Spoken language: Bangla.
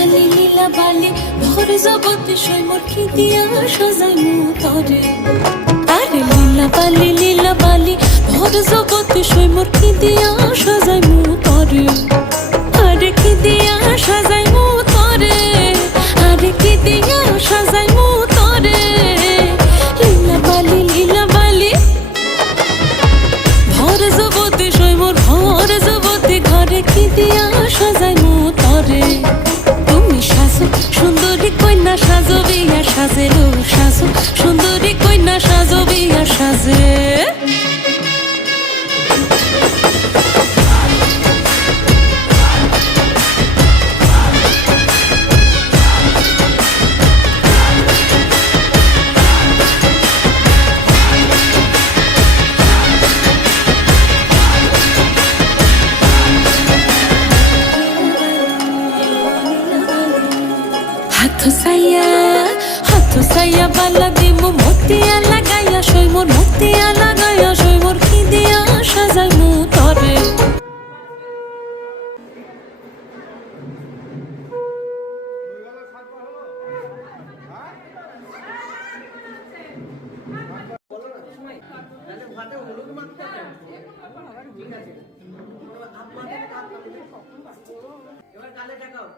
বালি লীলা বালি ভোর জগতে সৈমর কি দিয়া সাজাইমু তরে। আরে লীলা বালি ভোর জগতে সৈমর কি দিয়া সাজাইমু তরে। আরে কি দিয়া সাজাইমু তরে, আরে কি দিয়া সাজাইমু তরে। লীলা বালি ভোর জগতে সৈমর ভোর জগতে ঘরে কি দিয়া সাজাইমু তরে। তুমি সাজো সুন্দরী কন্যা সাজো বিয়া সাজে লো সাজো সুন্দরী কন্যা সাজো বিয়া সাজে। হাত সাইয়া বালা দিমু মতিয়া লাগাইয়া সৈমর মতিয়া লাগাইয়া সৈমর কি দিয়া সাজাইমু তরে। এবার কালে টাকাও